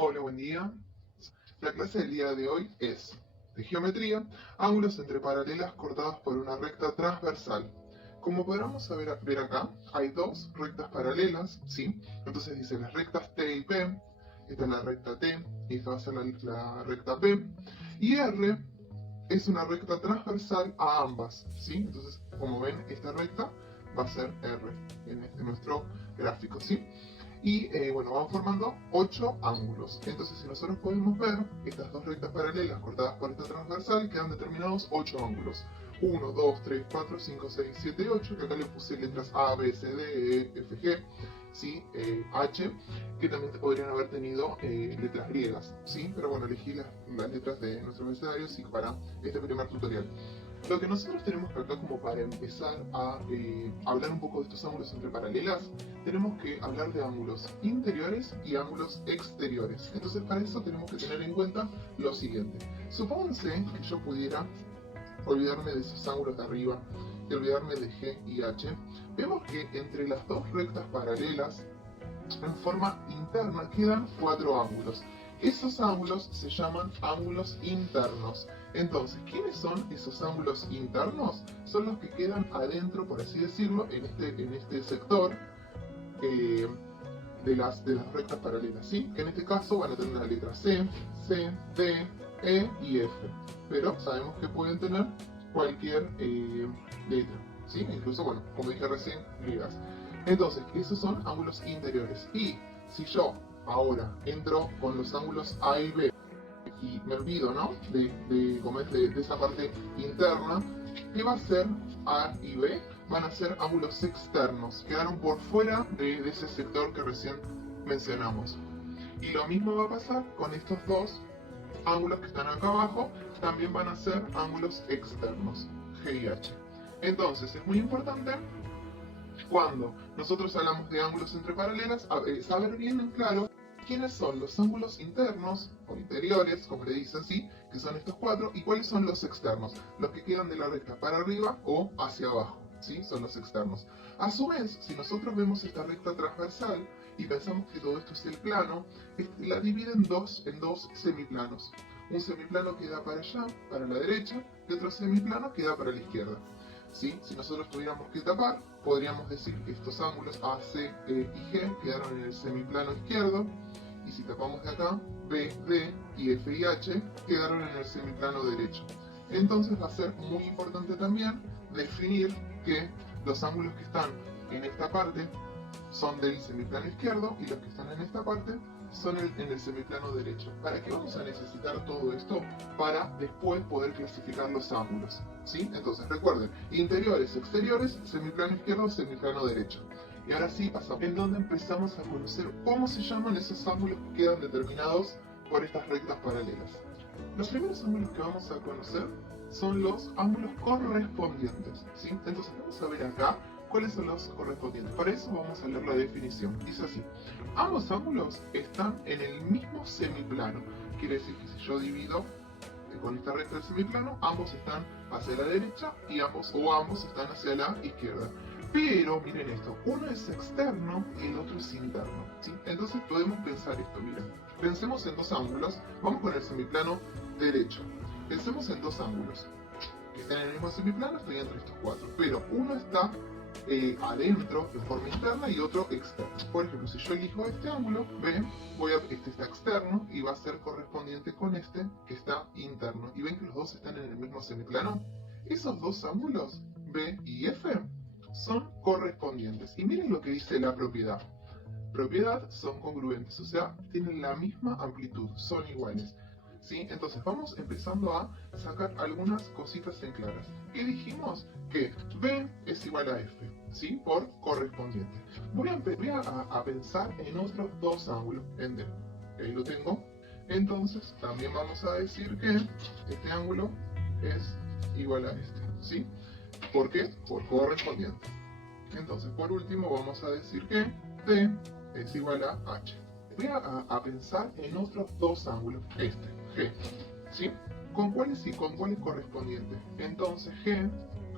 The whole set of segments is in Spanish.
Hola, buen día. La clase del día de hoy es de geometría, ángulos entre paralelas cortadas por una recta transversal. Como podremos ver acá, hay dos rectas paralelas, ¿sí? Entonces dice las rectas T y P, esta es la recta T y esta va a ser la recta P, y R es una recta transversal a ambas, ¿sí? Entonces, como ven, esta recta va a ser R en nuestro gráfico, ¿sí? Y bueno, van formando 8 ángulos. Entonces, si nosotros podemos ver estas dos rectas paralelas cortadas por esta transversal, quedan determinados 8 ángulos. 1, 2, 3, 4, 5, 6, 7, 8, que acá le puse letras A, B, C, D, E, F, G, ¿sí? H, que también podrían haber tenido letras griegas, ¿sí? Pero bueno, elegí las letras de nuestro abecedario sí, para este primer tutorial. Lo que nosotros tenemos que acá, como para empezar a hablar un poco de estos ángulos entre paralelas, tenemos que hablar de ángulos interiores y ángulos exteriores. Entonces, para eso tenemos que tener en cuenta lo siguiente. Supónganse que yo pudiera olvidarme de esos ángulos de arriba y olvidarme de G y H. Vemos que entre las dos rectas paralelas, en forma interna, quedan 4 ángulos. Esos ángulos se llaman ángulos internos. Entonces, ¿quiénes son esos ángulos internos? Son los que quedan adentro, por así decirlo, en este sector de las rectas paralelas, ¿sí? Que en este caso van a tener la letra C, C, D, E y F. Pero sabemos que pueden tener cualquier letra, ¿sí? Incluso, bueno, como dije recién, griegas. Entonces, esos son ángulos interiores. Y si yo ahora entro con los ángulos A y B y me olvido, ¿no? De esa parte interna, ¿qué va a ser A y B? Van a ser ángulos externos, quedaron por fuera de ese sector que recién mencionamos. Y lo mismo va a pasar con estos dos ángulos que están acá abajo, también van a ser ángulos externos, G y H. Entonces, es muy importante cuando nosotros hablamos de ángulos entre paralelas, saber bien en claro quiénes son los ángulos internos o interiores, como le dice así, que son estos 4, y cuáles son los externos, los que quedan de la recta para arriba o hacia abajo, ¿sí? Son los externos. A su vez, si nosotros vemos esta recta transversal y pensamos que todo esto es el plano, la divide en dos semiplanos. Un semiplano queda para allá, para la derecha, y otro semiplano queda para la izquierda. ¿Sí? Si nosotros tuviéramos que tapar, podríamos decir que estos ángulos A, C, E y G quedaron en el semiplano izquierdo, y si tapamos de acá, B, D y F y H quedaron en el semiplano derecho. Entonces va a ser muy importante también definir que los ángulos que están en esta parte son del semiplano izquierdo y los que están en esta parte son en el semiplano derecho. ¿Para qué vamos a necesitar todo esto? Para después poder clasificar los ángulos, ¿sí? Entonces recuerden, interiores, exteriores, semiplano izquierdo, semiplano derecho. Y ahora sí pasamos en donde empezamos a conocer cómo se llaman esos ángulos que quedan determinados por estas rectas paralelas. Los primeros ángulos que vamos a conocer son los ángulos correspondientes, ¿sí? Entonces vamos a ver acá cuáles son los correspondientes. Para eso vamos a leer la definición. Dice así: ambos ángulos están en el mismo semiplano. Quiere decir que si yo divido con esta recta del semiplano, ambos están hacia la derecha y ambos están hacia la izquierda. Pero miren esto, uno es externo y el otro es interno, ¿sí? Entonces podemos pensar esto, miren. Pensemos en dos ángulos. Vamos con el semiplano derecho. Pensemos en dos ángulos que están en el mismo semiplano, estoy entre estos 4. Pero uno está adentro de forma interna y otro externo. Por ejemplo, si yo elijo este ángulo, ven, este está externo y va a ser correspondiente con este que está interno. Y ven que los dos están en el mismo semiplano. Esos dos ángulos, B y F, son correspondientes. Y miren lo que dice la propiedad. Propiedad son congruentes, o sea, tienen la misma amplitud, son iguales. ¿Sí? Entonces vamos empezando a sacar algunas cositas en claras. ¿Qué dijimos? Que B es igual a F, ¿sí? Por correspondiente. Voy a pensar en otros dos ángulos, en D. Ahí lo tengo. Entonces también vamos a decir que este ángulo es igual a este, ¿sí? ¿Por qué? Por correspondiente. Entonces, por último, vamos a decir que D es igual a H. Voy a pensar en otros dos ángulos. Este, G, ¿sí? ¿Con cuáles sí? ¿Con cuál es correspondiente? Entonces G,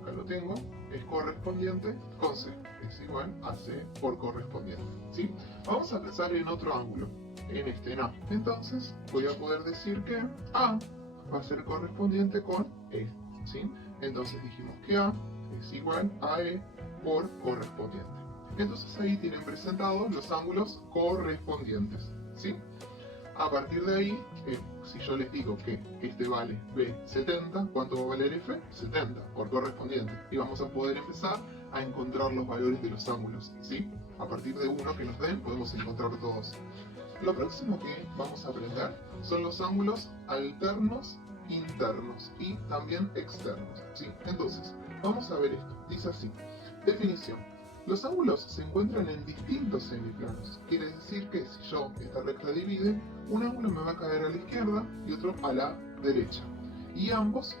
acá lo tengo, es correspondiente con C. Es igual a C por correspondiente, ¿sí? Vamos a pensar en otro ángulo. en este en A. Entonces voy a poder decir que A va a ser correspondiente con E, ¿sí? Entonces dijimos que A es igual a E por correspondiente. Entonces ahí tienen presentados los ángulos correspondientes, ¿sí? A partir de ahí, si yo les digo que este vale B 70, ¿cuánto va a valer F? 70 por correspondiente. Y vamos a poder empezar a encontrar los valores de los ángulos, ¿sí? A partir de uno que nos den, podemos encontrar todos. Lo próximo que vamos a aprender son los ángulos alternos, internos y también externos, ¿sí? Entonces, vamos a ver esto. Dice así, definición. Los ángulos se encuentran en distintos semiplanos. Quiere decir que si yo esta recta divide, un ángulo me va a caer a la izquierda y otro a la derecha. Y ambos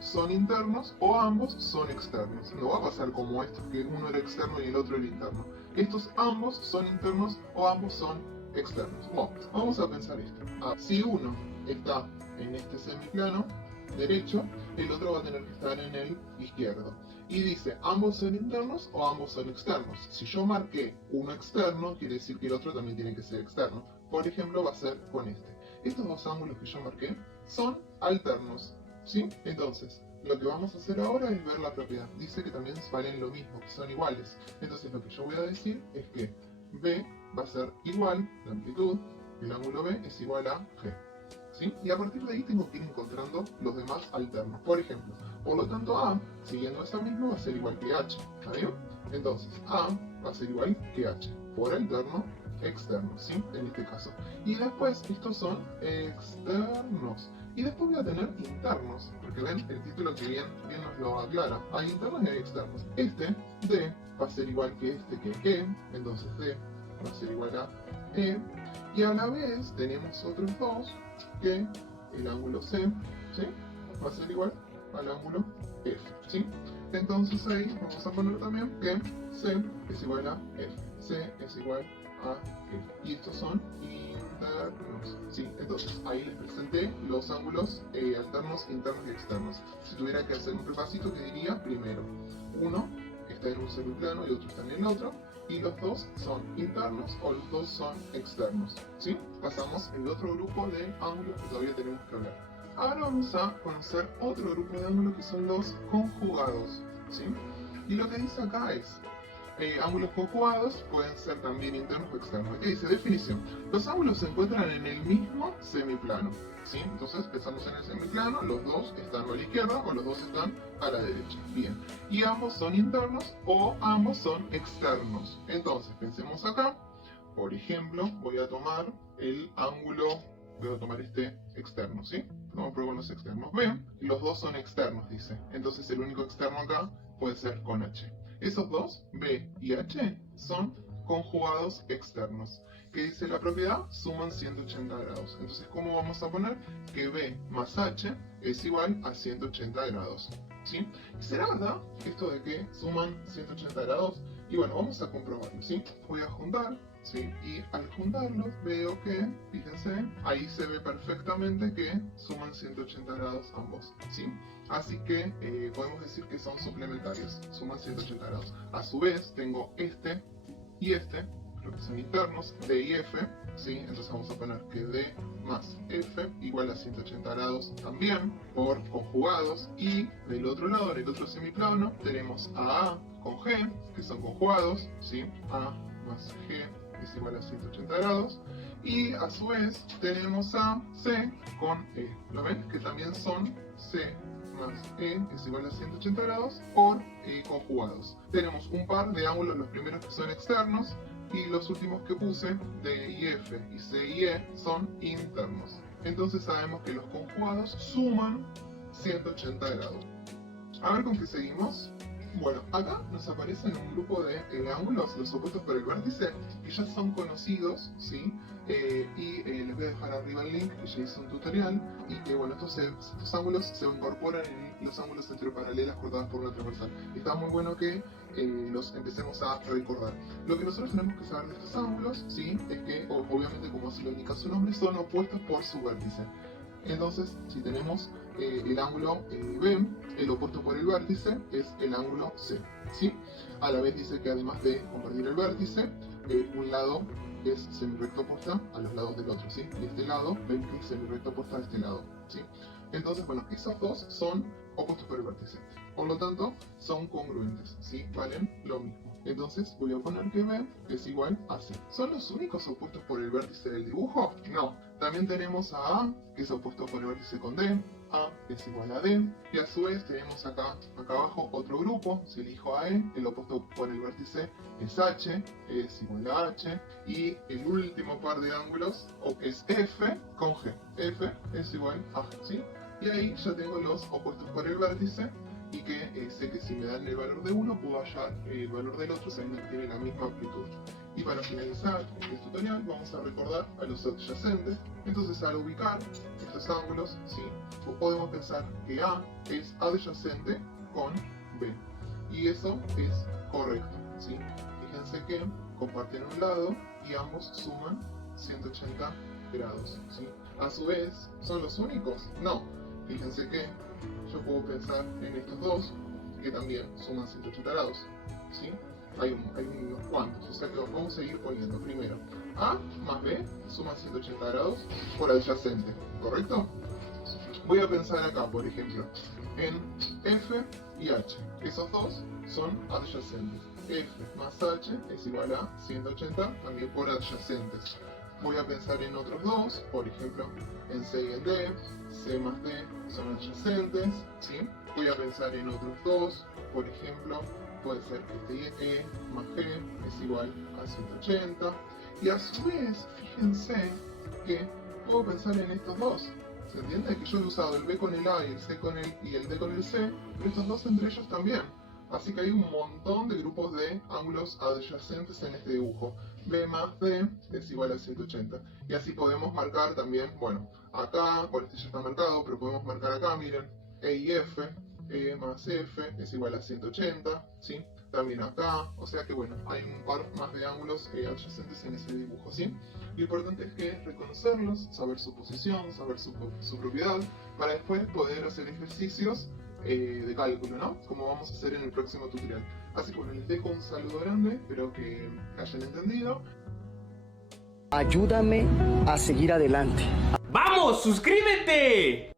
son internos o ambos son externos. No va a pasar como estos, que uno era externo y el otro era interno. Estos ambos son internos o ambos son externos. Bueno, vamos a pensar esto. Si uno está en este semiplano derecho, el otro va a tener que estar en el izquierdo. Y dice, ambos son internos o ambos son externos. Si yo marqué uno externo, quiere decir que el otro también tiene que ser externo. Por ejemplo, va a ser con este. Estos dos ángulos que yo marqué son alternos, ¿sí? Entonces, lo que vamos a hacer ahora es ver la propiedad. Dice que también valen lo mismo, que son iguales. Entonces, lo que yo voy a decir es que B va a ser igual, la amplitud, el ángulo B es igual a G. ¿Sí? Y a partir de ahí tengo que ir encontrando los demás alternos. Por ejemplo, por lo tanto A, siguiendo esa misma, va a ser igual que H. ¿Está bien? Entonces, A va a ser igual que H, por alterno externo, ¿sí? En este caso. Y después, estos son externos. Y después voy a tener internos, porque ven, el título que bien nos lo aclara. Hay internos y hay externos. Este, D, va a ser igual que este que E, entonces D va a ser igual a E. Y a la vez tenemos otros dos, que el ángulo C, ¿sí? Va a ser igual al ángulo F, ¿sí? Entonces ahí vamos a poner también que C es igual a F, C es igual a F, y estos son internos, ¿sí? Entonces ahí les presenté los ángulos alternos, internos y externos. Si tuviera que hacer un repasito, ¿qué diría? Primero, uno está en un semiplano y otro está en el otro, y los dos son internos o los dos son externos, ¿sí? Pasamos al otro grupo de ángulos que todavía tenemos que hablar. Ahora vamos a conocer otro grupo de ángulos que son los conjugados, ¿sí? Y lo que dice acá es, ángulos conjugados pueden ser también internos o externos. ¿Qué dice? Definición. Los ángulos se encuentran en el mismo semiplano, ¿sí? Entonces pensamos en el semiplano, los dos están a la izquierda o los dos están a la derecha. Bien. Y ambos son internos o ambos son externos. Entonces pensemos acá. Por ejemplo, voy a tomar el ángulo, voy a tomar este externo, ¿sí? Vamos a probar con los externos. Ven, los dos son externos, dice. Entonces el único externo acá puede ser con H. Esos dos, B y H, son conjugados externos. ¿Qué dice la propiedad? Suman 180 grados. Entonces, ¿cómo vamos a poner? Que B más H es igual a 180 grados. ¿Sí? ¿Será verdad esto de que suman 180 grados? Y bueno, vamos a comprobarlo, ¿sí? Voy a juntar, ¿sí? Y al juntarlos veo que, fíjense, ahí se ve perfectamente que suman 180 grados ambos, ¿sí? Así que podemos decir que son suplementarios, suman 180 grados. A su vez, tengo este y este, lo que son internos, D y F, ¿sí? Entonces vamos a poner que D más F igual a 180 grados también, por conjugados. Y del otro lado, en el otro semiplano, tenemos a A con G, que son conjugados, ¿sí? A más G es igual a 180 grados. Y a su vez tenemos a C con E, ¿lo ven? Que también son C más E es igual a 180 grados por conjugados. Tenemos un par de ángulos, los primeros que son externos, y los últimos que puse, D y F y C y E, son internos. Entonces sabemos que los conjugados suman 180 grados. A ver con qué seguimos. Bueno, acá nos aparecen un grupo de ángulos, los opuestos por el vértice, que ya son conocidos, ¿sí? Y les voy a dejar arriba el link, que ya hice un tutorial, y que bueno, estos ángulos se incorporan en los ángulos entre paralelas cortadas por una transversal. Está muy bueno que los empecemos a recordar. Lo que nosotros tenemos que saber de estos ángulos, ¿sí? Es que, obviamente, como así lo indica su nombre, son opuestos por su vértice. Entonces, si tenemos el ángulo B, el opuesto por el vértice es el ángulo C, ¿sí? A la vez dice que además de compartir el vértice, un lado es semirrecta opuesta a los lados del otro, ¿sí? Y este lado, ven que es semirrecta opuesta a este lado, ¿sí? Entonces, bueno, esos dos son opuestos por el vértice. Por lo tanto, son congruentes, ¿sí? Valen lo mismo. Entonces voy a poner que B es igual a C. ¿Son los únicos opuestos por el vértice del dibujo? No. También tenemos a A, que es opuesto por el vértice con D. A es igual a D. Y a su vez tenemos acá abajo otro grupo. Si elijo a E, el opuesto por el vértice es H, es igual a H. Y el último par de ángulos es F con G. F es igual a G, ¿sí? Y ahí ya tengo los opuestos por el vértice y que sé que si me dan el valor de uno puedo hallar el valor del otro sabiendo que tiene la misma amplitud. Y para finalizar este tutorial vamos a recordar a los adyacentes. Entonces al ubicar estos ángulos, ¿sí? Podemos pensar que A es adyacente con B. Y eso es correcto, ¿sí? Fíjense que comparten un lado y ambos suman 180 grados, ¿sí? A su vez, ¿son los únicos? No. Fíjense que yo puedo pensar en estos dos que también suman 180 grados, ¿sí? Hay unos cuantos, o sea que vamos a ir poniendo primero A más B suma 180 grados por adyacente, ¿correcto? Voy a pensar acá, por ejemplo, en F y H. Esos dos son adyacentes. F más H es igual a 180 también por adyacentes. Voy a pensar en otros dos, por ejemplo, en C y en D. C más D son adyacentes, ¿sí? Voy a pensar en otros dos, por ejemplo, puede ser que este E más G es igual a 180. Y a su vez, fíjense que puedo pensar en estos dos. ¿Se entiende? Que yo he usado el B con el A y el C con el y el D con el C, pero estos dos entre ellos también. Así que hay un montón de grupos de ángulos adyacentes en este dibujo. B más D es igual a 180. Y así podemos marcar también, bueno, acá, bueno, este ya está marcado, pero podemos marcar acá, miren, E y F. E más F es igual a 180, ¿sí? También acá, o sea que bueno, hay un par más de ángulos adyacentes en ese dibujo, ¿sí? Lo importante es que reconocerlos, saber su posición, saber su propiedad, para después poder hacer ejercicios de cálculo, ¿no? Como vamos a hacer en el próximo tutorial. Así que bueno, les dejo un saludo grande, espero que hayan entendido. Ayúdame a seguir adelante. ¡Vamos, suscríbete!